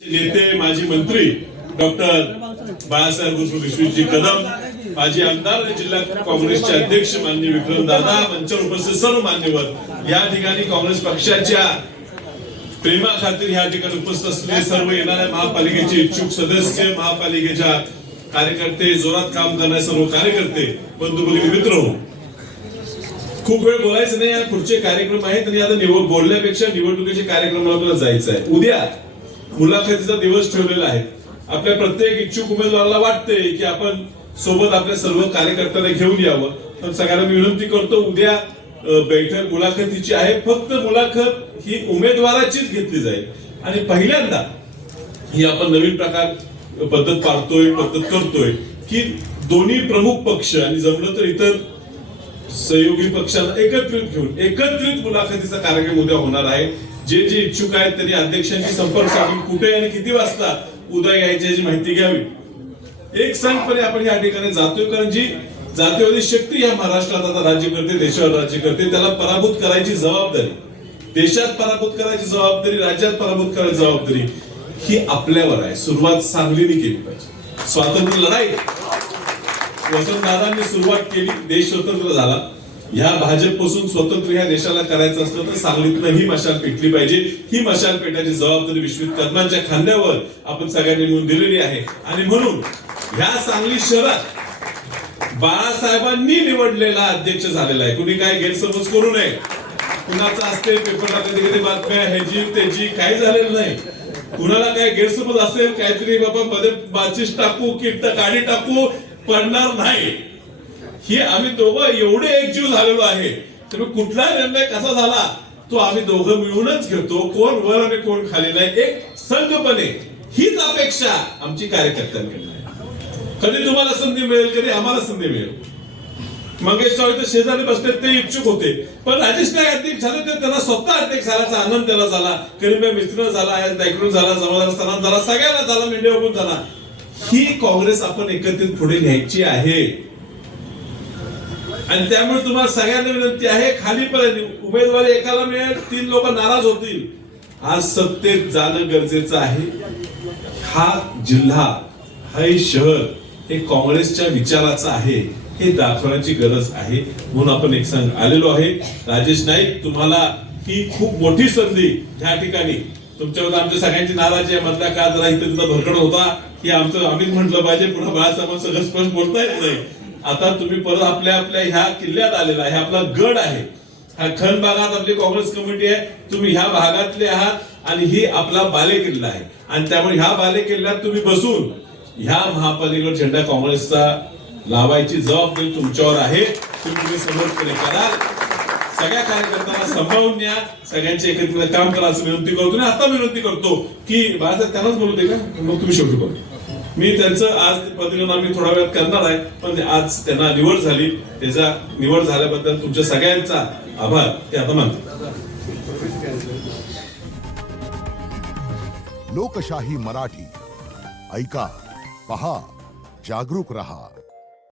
नेते माजी मंत्री डॉक्टर बाळासाहेब विश्वजी कदम, माजी आमदार आणि जिल्हा काँग्रेसचे अध्यक्ष माननीय विक्रम दादा, मंचावर उपस्थित सर्व मान्यवर, या ठिकाणी काँग्रेस पक्षाच्या प्रेमाखातीर या ठिकाणी उपस्थित असलेले सर्व येणाऱ्या महापालिकेचे इच्छुक सदस्य, महापालिकेच्या कार्यकर्ते, जोरात काम करणारे सर्व कार्यकर्ते, बंधू भगिनी मित्र, खूप वेळ बोलायचं नाही, या पुढचे कार्यक्रम आहेत आणि आता बोलण्यापेक्षा निवडणुकीचे कार्यक्रमाला आपल्याला जायचं आहे. उद्या मुलाखतीचा दिवस ठेवलेला आहे. आपल्या प्रत्येक इच्छुक उमेदवाराला वाटते की आपण सोबत आपल्या सर्व कार्यकर्त्यांना घेऊन यावं, पण सगळ्यांना मी विनंती करतो, उद्या बैठक मुलाखतीची आहे. फक्त मुलाखत ही उमेदवाराचीच घेतली जाईल आणि पहिल्यांदा ही आपण नवीन प्रकार पद्धत करतोय की दोन्ही प्रमुख पक्ष आणि जमलं तर इतर सहयोगी पक्षांना एकत्रित मुलाखतीचा कार्यक्रम उद्या होणार आहे. जे इच्छुक आहेत त्यांनी अध्यक्षांशी संपर्क साधून कुठे आणि किती वाजता उद्या यायची याची माहिती घ्यावी. एक संघपणे आपण या ठिकाणी जातोय, कारण जी जातीयवादी शक्ती या महाराष्ट्रात आता राज्य करते, देशावर राज्य करते, त्याला पराभूत करायची जबाबदारी, देशात पराभूत करायची जबाबदारी, राज्यात पराभूत करायची जबाबदारी ही आपल्यावर आहे. सुरुवात सांगलीने केली पाहिजे. स्वातंत्र्य लढाई वसंतदादांनी सुरुवात केली, देश स्वतंत्र झाला. ह्या भाजपपासून स्वतंत्र ह्या देशाला करायचं असलं तर सांगलीतनं ही मशाल पेटली पाहिजे. ही मशाल पेटायची जबाबदारी विश्वजित कदमांच्या खांद्यावर आपण सगळ्यांनी मिळून दिलेली आहे आणि म्हणून ह्या सांगली शहरात बाळासाहेबांनी निवडलेला अध्यक्ष झालेला आहे. कुणी काय गैरसमज करू नये. कुणाचा असते पेपरला कधी कधी बातम्या ह्याची त्याची काही झालेलं नाही. कुणाला काय गैरसमज असेल, काहीतरी बाबा मध्ये माचीस टाकू की काडी टाकू, पडणार नाही. ही आम्ही दोघं एवढे एकजीव झालेलो आहे, तर कुठला निर्णय कसा झाला तो आम्ही दोघं मिळूनच घेतो. कोण वर आणि कोण खाली नाही, एक संघपणे. हीच अपेक्षा आमची कार्यकर्त्यांकडे आहे. कधी तुम्हाला संधी मिळेल, कधी आम्हाला संधी मिळेल. मंगेश चव्हाण शेजारी बसले, ते इच्छुक होते, पण राजेश नाईक अध्यक्ष झाले, तर त्यांना स्वतः अध्यक्ष झाल्याचा आनंद त्याला झाला, करीम मित्र झाला, ऐकून झाला, जमादार स्थानात झाला, सगळ्यांना झाला, मेंढे बघून झाला. ही काँग्रेस आपण एकत्रित पुढे न्यायची आहे आणि त्यामुळे तुम्हाला सगळ्यांना विनंती आहे, खालीपर्यंत उमेदवारी एकाला मिळेल, 3 लोक नाराज होतील. आज सत्तेत जाणं गरजेचं आहे. हा जिल्हा, हे शहर हे काँग्रेसच्या विचाराचं आहे, हे दाखवण्याची गरज आहे. म्हणून आपण एक संघ आलेलो आहे. राजेश नाईक, तुम्हाला ही खूप मोठी संधी ह्या ठिकाणी. तुमच्यावर आमच्या सगळ्यांची नाराजी आहे. मधल्या काळात जरा इथे तुमचा भरकड होता की आम्हीच म्हटलं पाहिजे, पुन्हा बाळासाहेब सगळं स्पष्ट बोलता येत नाही. आता तुम्ही परत आपल्या ह्या किल्ल्यात आलेला आहे, आपला गड आहे. हा खन भागात आपली काँग्रेस कमिटी आहे, तुम्ही ह्या भागातले आहात आणि ही आपला बालेकिल्ला आहे आणि त्यामुळे ह्या बालेकिल्ल्यात तुम्ही बसून ह्या महापालिकेवर झेंडा काँग्रेसचा लावायची जबाबदारी तुमच्यावर आहे. तुम्ही समर्थपणे कराल. सगळ्या कार्यकर्त्यांना सांभाळून न्या, सगळ्यांचे एकत्रित काम करा असं विनंती करतो. आणि आता विनंती करतो की बाळासाहेब त्यांनाच बोलू दे का, मग तुम्ही शेवटी बोलू. मी त्यांचं आज पदवीनं आम्ही थोडा वेळात करणार आहे, पण आज त्यांना निवड झाली. त्याचा निवड झाल्याबद्दल तुमच्या सगळ्यांचा आभार ते आता मानतो. लोकशाही मराठी ऐका, पहा, जागरूक रहा.